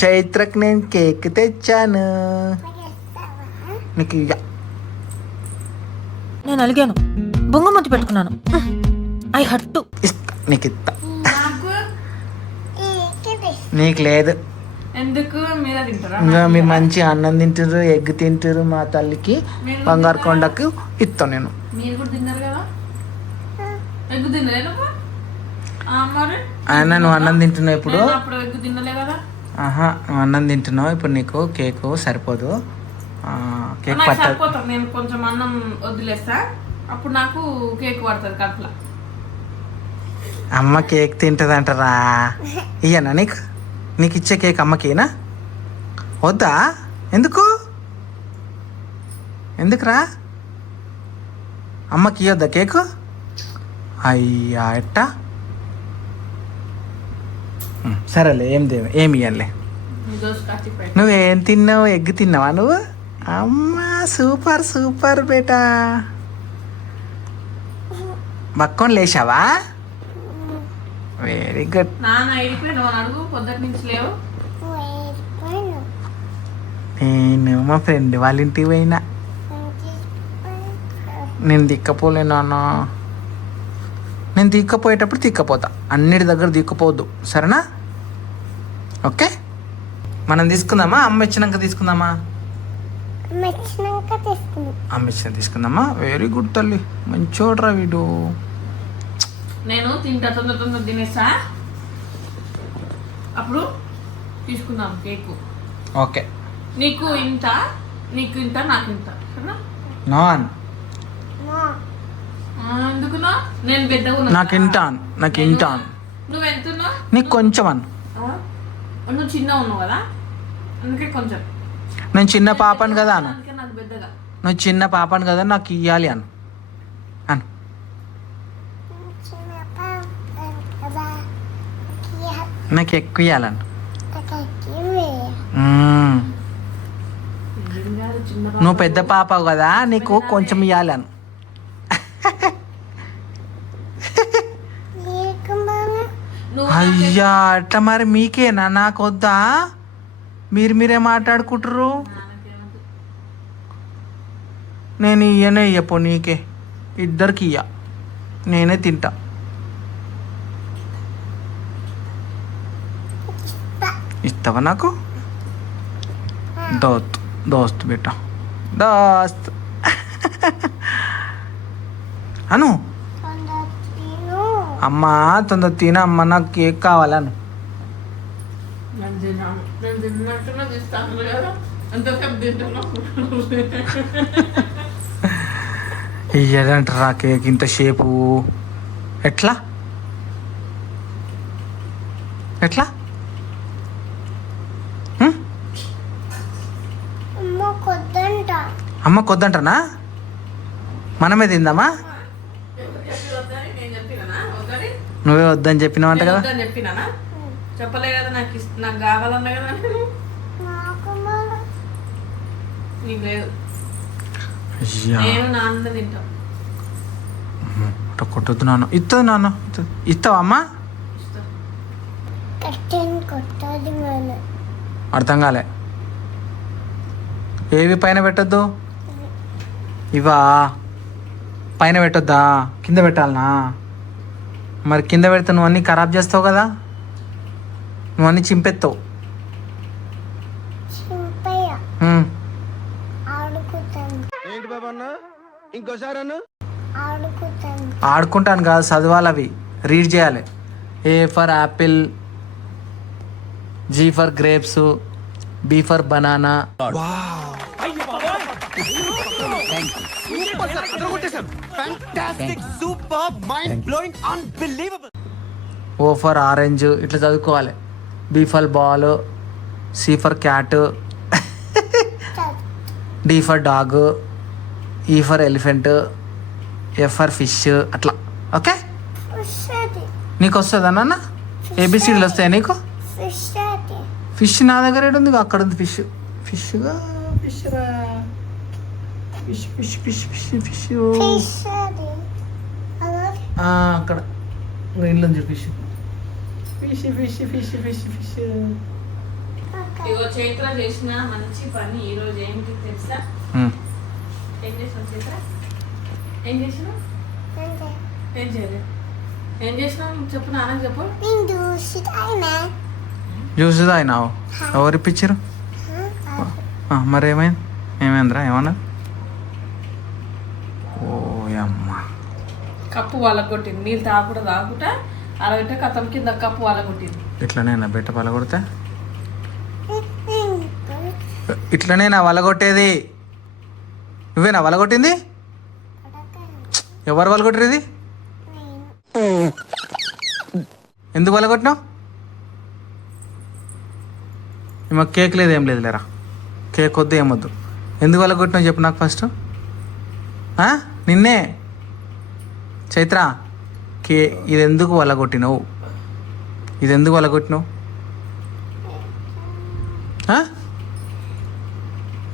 చైత్రకు నేను కేక్ తెచ్చాను. నీకు నేను అలిగాను, బొంగమతి పెట్టుకున్నాను. ఐ హట్టు ఇస్తా, నీకు ఇస్తా. నీకు లేదు. ఎందుకు? మీరే తింటారా? ఇంకా మీరు మంచి అన్నం తింటారు, ఎగ్ తింటారు. మా తల్లికి బంగారు కొండకు ఇస్తాను నేను. మీరు కూడా తిన్నారు కదా, ఎగ్గు తినలేదు మరి. ఆయన నువ్వు అన్నం తింటున్నావు ఇప్పుడు. అప్పుడు ఎగ్గు తినలే కదా. ఆహా, నువ్వు అన్నం తింటున్నావు ఇప్పుడు, నీకు కేక్ సరిపోదు. కేక్ పట్టదు. సరిపోతాం. నేను కొంచెం అన్నం వదిలేస్తా, అప్పుడు నాకు కేక్ పడుతుంది కడుపులో. అమ్మ కేక్ తింటుంది అంటారా? ఇయ్యనా నీకు? నీకు ఇచ్చే కేక్ అమ్మకేనా? వద్దా? ఎందుకు? ఎందుకురా? అమ్మకి ఇవ్వద్దా కేకు? అయ్యా ఎట్టా? సరేలే, ఏమి ఇవ్వలే. నువ్వేం తిన్నావు? ఎగ్ తిన్నావా నువ్వు? అమ్మా సూపర్ సూపర్ బేటా. బక్కొని లేచావా? Very good. నాన్న అయిపోయినావు అడుగు, పొద్దుటి నుంచి లేవు. నేను మా ఫ్రెండ్ వాళ్ళ ఇంటికి పోయినా. నేను దిక్కపోలే నాన్న. నేను దిక్కపోయేటప్పుడు దిక్కపోతా, అన్నిటి దగ్గర దిక్కపోవద్దు, సరేనా? ఓకే, మనం తీసుకుందామా? అమ్మ ఇచ్చినాక తీసుకుందామా? అమ్మ ఇచ్చిన తీసుకుందామా? వెరీ గుడ్ తల్లి, మంచోడ్రా వీడు. నేను తింటా, తొందర తొందర తినేస్తా, అప్పుడు తీసుకుందాం కేకు. ఓకే, నీకు ఇంత, నీకు ఇంత, నాకు ఇంత, సరేనా? నాన్ ఎందుకున్నా? నేను పెద్దగా నాకు ఇంటాన్, నాకు ఇంటాన్. నువ్వు ఎంతున్నా? నీకు కొంచెం అను. నువ్వు చిన్న ఉన్నావు కదా, అందుకే కొంచెం. నేను చిన్న పాపను కదా అను. అందుకే నాకు పెద్దగా. నువ్వు చిన్న పాపను కదా, నాకు ఇవ్వాలి అను. అను. నాకు ఎక్కువ ఇవ్వాలను. నువ్వు పెద్ద పాప కదా, నీకు కొంచెం ఇవ్వాలను. అయ్యా అట్లా మరి మీకేనా? నాకు వద్దా? మీరే మాట్లాడుకుంటారు. నేను ఇయ్యనే ఇయ్యపో, నీకే ఇద్దరికి ఇయ్య, నేనే తింటా. ఇస్తావా నాకు? దోస్త్ దోస్త్ బేటా, దోస్త్ అను. అమ్మ తొందర తిన అమ్మ, నాకు కేక్ కావాలను. ఇయ్యదంటారా కేక్ ఇంతసేపు? ఎట్లా ఎట్లా? అమ్మ కొద్దంటనా? మనమే తిందామా? నువ్వే వద్దని చెప్పినావంట కదా. చెప్పినా చెప్పలే కదా, నాకు కావాలన్నా కదా. నీకు లేదు, నేను నాన్న తింటా. కొట్టద్దు నాన్న. ఇస్తుంది నాన్న, ఇస్తావా అమ్మా? అర్థం కాలే. ఏవి పైన పెట్టద్దు? ఇవా పైన పెట్టొద్దా? కింద పెట్టాలనా? మరి కింద పెడితే నువ్వు అన్నీ ఖరాబ్ చేస్తావు కదా, నువ్వు అన్నీ చింపెత్తావు. ఆడుకుంటాను కాదు, చదవాలి. అవి రీడ్ చేయాలి. A for apple, G for grapes, B for banana, O for orange, ఇట్లా చదువుకోవాలి. B for ball, C for cat, D for dog, E for elephant, F for fish, అట్లా. ఓకే, నీకు వస్తుందా నాన్న? ఏబిసిడీలు వస్తాయా నీకు? ఫిష్ నా దగ్గర ఏడు ఉంది, అక్కడ ఉంది ఫిష్. ఫిష్గా ఫిష్ రా. Fish fish fish fish fish అక్కడ ఇంట్లో ఉంది fish fish fish fish fish fish. ఇగో చైత్ర చేసిన మంచి పని ఈ రోజు ఏంటి తెలుసా? ఏం చేసినావు చైత్ర? ఏం చేసినావు? ఏం చేయలేదు. ఏం చేసినావు చెప్పు, నాన్నకి చెప్పు. జ్యూస్ తాగినావు? ఎవరు ఇప్పించారు? మరి ఏమైంది? ఏమైందిరా? ఏమన్నా? ఓ అమ్మ, కప్పు వాళ్ళ కొట్టింది. నీళ్ళు తాగుకుంటా అరగంట కథం కింద కప్పు వాళ్ళ కొట్టింది. ఇట్లనేనా బెట్ట పలగొడితే? ఇట్లనేనా వలగొట్టేది? నువ్వేనా వలగొట్టింది? ఎవరు వలగొట్టరు ఇది? ఎందుకు వలగొట్టినావు? మాకు కేక్ లేదు, ఏం లేదు లేరా. కేక్ వద్దు, ఏమొద్దు. ఎందుకు వలగొట్టినావు చెప్పు నాకు ఫస్ట్. నిన్నే చైత్ర, ఇది ఎందుకు వలగొట్టినావు? ఇది ఎందుకు వలగొట్టినావు?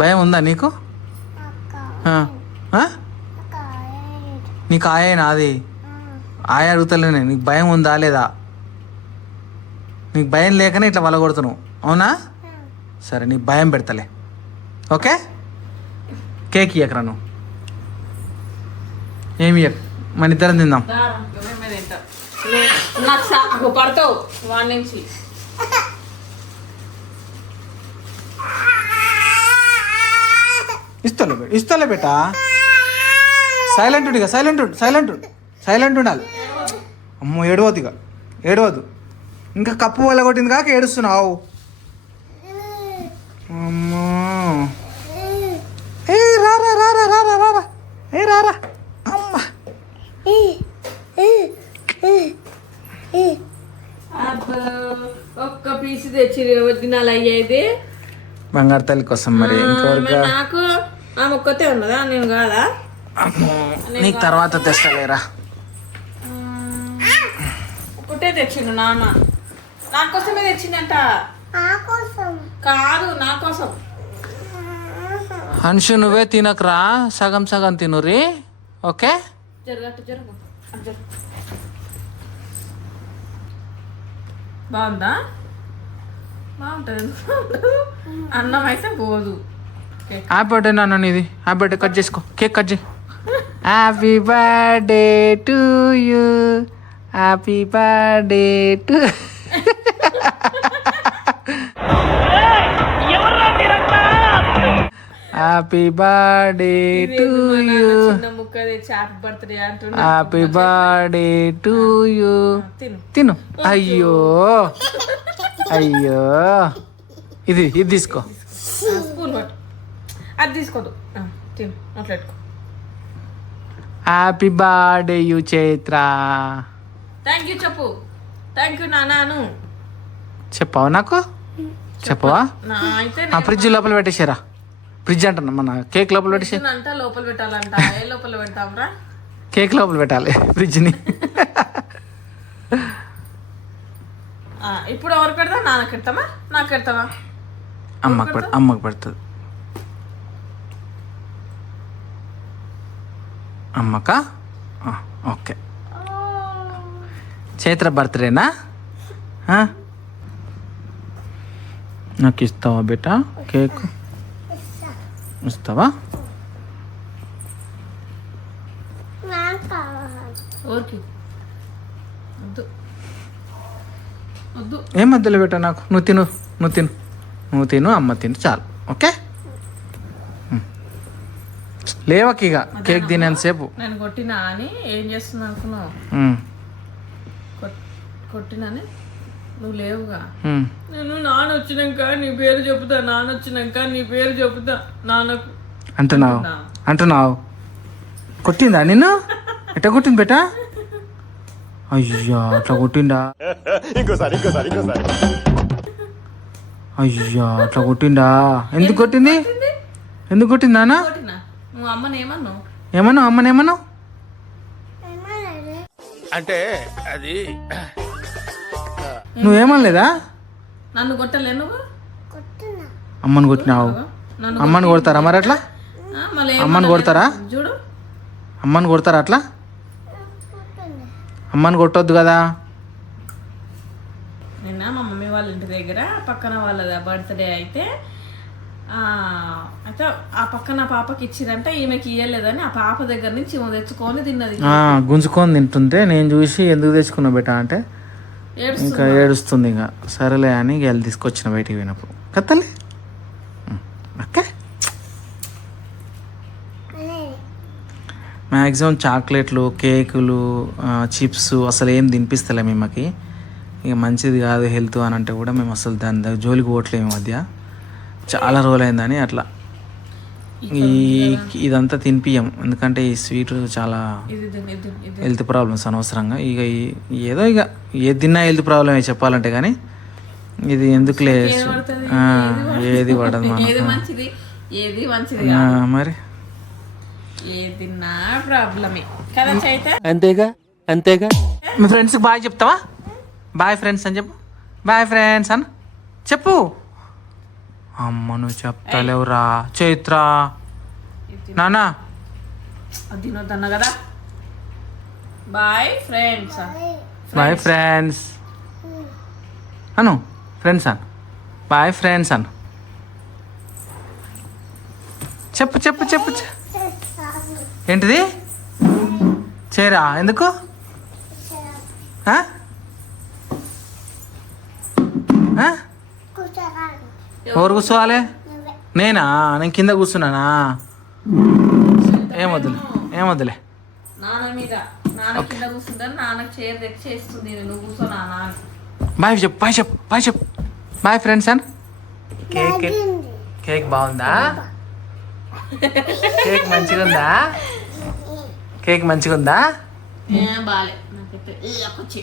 భయం ఉందా నీకు? నీకు ఆయేనా అది? ఆయ అడుగుతలేనే, నీకు భయం ఉందా లేదా? నీకు భయం లేకనే ఇట్లా వలగొడుతున్నావు, అవునా? సరే, నీకు భయం పెడతలే, ఓకే? కేక్ ఇయ్యకరా నువ్వు, ఏమి ఇయ్యకు, మన ఇద్దరం తిందాం. పడతావు వాడి నుంచి. ఇస్తాలే బేటా. సైలెంట్ ఉండు, ఇక సైలెంట్ ఉండాలి. అమ్మో, ఏడవద్దు, ఇక ఏడవద్దు. ఇంకా కప్పు వల్ల కొట్టింది కాక ఏడుస్తున్నావు. అమ్మో, ఏ రారా రారా రారా రారా, ఏ రారా అమ్మ. ఒక్క పీసు తెచ్చి తినాలి అయ్యేది బంగారు తల్లి కోసం. మరి ఇంకొక నాకు ఆమె ఒక్కతే ఉన్నదా, నేను కాదా? నీకు తర్వాత తెస్తలేరా. ఒకటే తెచ్చిండు నాన్న, నా కోసమే తెచ్చిందంట. కాదు, నా కోసం. హన్షు, నువ్వే తినకరా, సగం సగం తినురి, ఓకే? జరుగు. బాగుందా? బాగుంటుంది. అన్నం అయితే పోదు. హ్యాపీ బర్త్డే నాన్న, నీది హ్యాపీ బర్త్డే. కట్ చేసుకో, కేక్ కట్ చేయి. Happy birthday to you, happy birthday to. Happy birthday to you, ముక్క తెచ్చి హ్యాపీ బర్త్డే అంటున్నా. Happy birthday to you. తిను. అయ్యో ఇది తీసుకో. స్పూన్ పట్టు, అది తీసుకోదు. తిను, అట్లెట్టుకో. Happy birthday you Chaitra. Thank you చెప్పు. థ్యాంక్ యూ నాన్న. చెప్పావా నాకు? చెప్పవా? అయితే ఫ్రిడ్జ్ లోపల పెట్టేసారా? ఫ్రిడ్జ్ అంటున్నా, మన కేక్ లోపల పెట్టేసి అంట లోపల పెట్టాలంట. ఏ లోపల పెడతాంరా? కేక్ లోపల పెట్టాలి ఫ్రిడ్జ్ని. ఇప్పుడు ఎవరు పెడతా? నాన్నకి పెడతామా, నాకు పెడతావా? అమ్మకి పెడుతుంది. అమ్మకా? ఓకే. చైత్ర బర్త్డేనా? నాకు ఇస్తావా బేటా కేక్? ఇస్తావా? ఏం మధ్యలో బేటా నాకు? నువ్వు తిను అమ్మ తిను చాలు, ఓకే? లేవకి ఇక కేక్ తినేంతసేపు. నేను కొట్టినా అని ఏం చేస్తున్నా అనుకున్నావు? కొట్టినని నువ్వు లేవుగా. నేను నాన్న వచ్చినాక నీ పేరు చెబుతా, నాన్నకు అంటున్నావు. కొట్టిందా నిన్ను? ఎట్లా కొట్టింది బేటా? అయ్యా, అట్లా కొట్టిండా? అయ్యా, అట్లా కొట్టిండా? ఎందుకు కొట్టింది నాన్న? నువ్వు అమ్మని ఏమన్నావు? అమ్మనేమన్నావు అంటే అది నువ్వేమనలేదా? నన్ను కొట్టలే నువ్వు? అమ్మని కొట్టినావు. అమ్మని కొడతారా మరి అట్లా? మళ్ళీ అమ్మని కొడతారా? చూడు, అమ్మని కొడతారా అట్లా? అమ్మని కొట్టొద్దు కదా. నిన్న మా మమ్మీ వాళ్ళ ఇంటి దగ్గర పక్కన వాళ్ళ బర్త్డే అయితే అయితే ఆ పక్కన పాపకి ఇచ్చిరంటే ఈమెకి ఇయ్యలేదని ఆ పాప దగ్గర నుంచి ఈమె తెచ్చుకొని తిన్నది. గుంజుకొని తింటుంటే నేను చూసి ఎందుకు తెచ్చుకున్నా బెట అంటే ఇంకా ఏడుస్తుంది. ఇంకా సరేలే అని వెళ్ళి తీసుకొచ్చిన బయటికి పోయినప్పుడు కత్తలే. ఓకే, మ్యాక్సిమం చాక్లెట్లు, కేకులు, చిప్స్ అసలు ఏం తినిపిస్తలే మేమకి. ఇక మంచిది కాదు హెల్త్ అని అంటే కూడా మేము అసలు దాని దగ్గర జోలికి పోవట్లేము. మధ్య చాలా రోజులైందని అట్లా ఇదంతా తినిపియం. ఎందుకంటే ఈ స్వీట్ చాలా హెల్త్ ప్రాబ్లమ్స్ అనవసరంగా. ఇక ఏదో ఇక ఏది తిన్నా హెల్త్ ప్రాబ్లమే చెప్పాలంటే. కానీ ఇది ఎందుకులే, ఏది పడదు మరి. ఏదిన్నా ప్రాబ్లమే కదా చైత. అంతేగా అంతేగా. మీ ఫ్రెండ్స్కి బాయ్ చెప్తావా? బాయ్ ఫ్రెండ్స్ అని చెప్పు. బాయ్ ఫ్రెండ్స్ అని చెప్పు. అమ్మ నువ్వు చెప్తాలేవురా చైత్ర. నానా అది తినొద్దన్నా కదా. Boy friends. బాయ్ ఫ్రెండ్స్ అను. ఫ్రెండ్స్ అను. బాయ్ ఫ్రెండ్స్ అను. చెప్పు చెప్పు చెప్పు. ఏంటిది? చేరా ఎందుకు? ఎవరు కూర్చోవాలి? నేనా? నేను కింద కూర్చున్నానా? ఏమొద్దులే ఏమొద్దులే. నాన్న మీద నాన్న కింద కూర్చుంటాను. నాన్నకు చైర్ తెచ్చి చేస్తుంది. నువ్వు కూర్చో నాన్న. బాయ్ చెప్పు, బాయ్ చెప్పు, బాయ్ చెప్పు. బాయ్ ఫ్రెండ్స్ అని. కేక్ కేక్ బాగుందా? కేక్ మంచిగా ఉందా? కేక్ మంచిగా ఉందా? బాలే నాకైతే వచ్చి.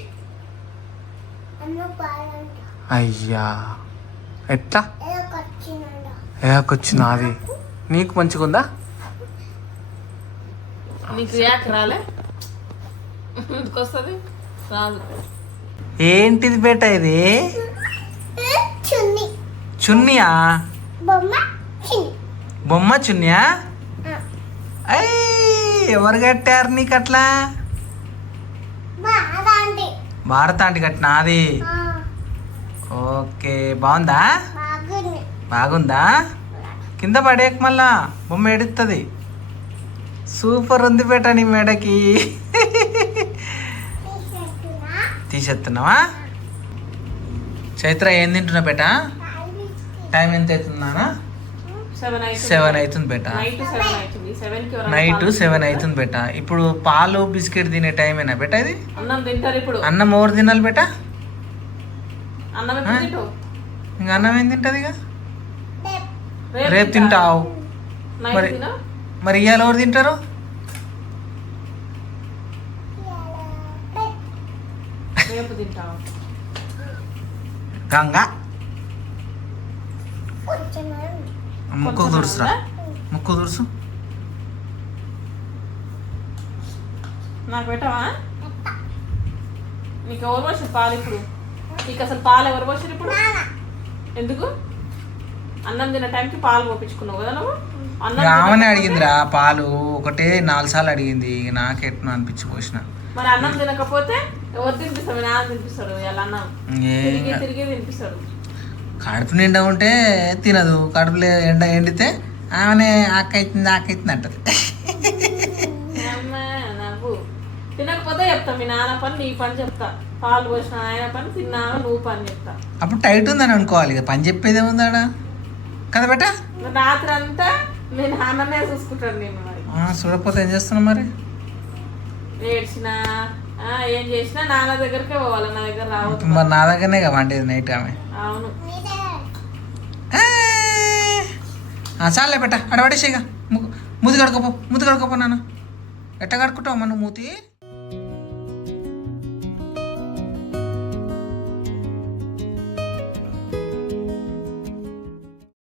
అయ్యా ఎట్లా ఏకొచ్చిందా? అది నీకు మంచిగా ఉందా? నీకు యాక్ రాలే? ఎందుకు వస్తుంది? రాదు. ఏంటిది బేట ఇది? చున్నియా? బొమ్మ చున్నియా? అయ్యి ఎవరు కట్టారు నీకు అట్లా? భారత ఆంటీ కట్టినా అది? ఓకే, బాగుందా? బాగుందా? కింద పడేయక మళ్ళా బొమ్మ ఎడుతుంది. సూపర్ ఉంది బేట నీ మెడకి. తీసేస్తున్నావా? చైత్ర ఏం తింటున్నా బేట? టైం ఎంత అవుతుందా? 7 అవుతుంది బేట. నైట్ 7 అవుతుంది బేట. ఇప్పుడు పాలు బిస్కెట్ తినే టైమేనా బేట ఇది? అన్నం తింటారు ఇప్పుడు. అన్నం ఎవరు తినాలి బేట? అన్నం ఇంకా అన్నం ఏం తింటుంది? ఇక రేపు తింటావు మరి. మరి ఇవాళ ఎవరు తింటారు? రేపు తింటావు. గంగా ముక్కు దురుసురా, ముక్కు దురుసు. నాకు పెట్టవా? నీకు ఎవరు పోసారు పాలు ఇప్పుడు? నీకు అసలు పాలు ఎవరు పోసారు ఇప్పుడు? ఎందుకు? అన్నం తిన్న టైంకి పాలు పోపించుకున్నావు కదా నువ్వు. రామని అడిగిందిరా పాలు. ఒకటే 4 సార్లు అడిగింది. నాకెట్లా అనిపించి పోసిన. మరి అన్నం తినకపోతే ఎవరు తినిపిస్తాడు? నాన్న తినిపిస్తాడు. ఇలా అన్నం తిరిగి తినిపిస్తాడు. కడుపు నిండా ఉంటే తినదు. కడుపులో ఎండితే ఆమెనే ఆకైతుంది ఆకైతుంది అంటది. నాకు తినకపోతే చెప్తా మీ నాన్న పని నీ పని చెప్తా. పాలు పోసిన ఆయన పని, తిన్నావా నువ్వు పని చెప్తా. అప్పుడు టైట్ ఉందని అనుకోవాలి. ఇక పని చెప్పేదే ఉందాడ కదా బేట? రాత్రి అంతా మీ నాన్ననే చూసుకుంటాను నేను. మరి చూడకపోతే ఏం చేస్తున్నావు మరి? ఏడ్చినా ఏం చేసినా నాన్న దగ్గరకే పోవాలి, నా దగ్గర రావద్దు. మరి నా దగ్గరనే కదా వండేది నైట్ ఆమె. అవును. చాలే బెట్ట అడ పడేసేగా. ముద్దు కడుకోపో, ముద్దు కడుకోపో. నాన్న ఎట్ట కడుకుంటావు మన మూతి?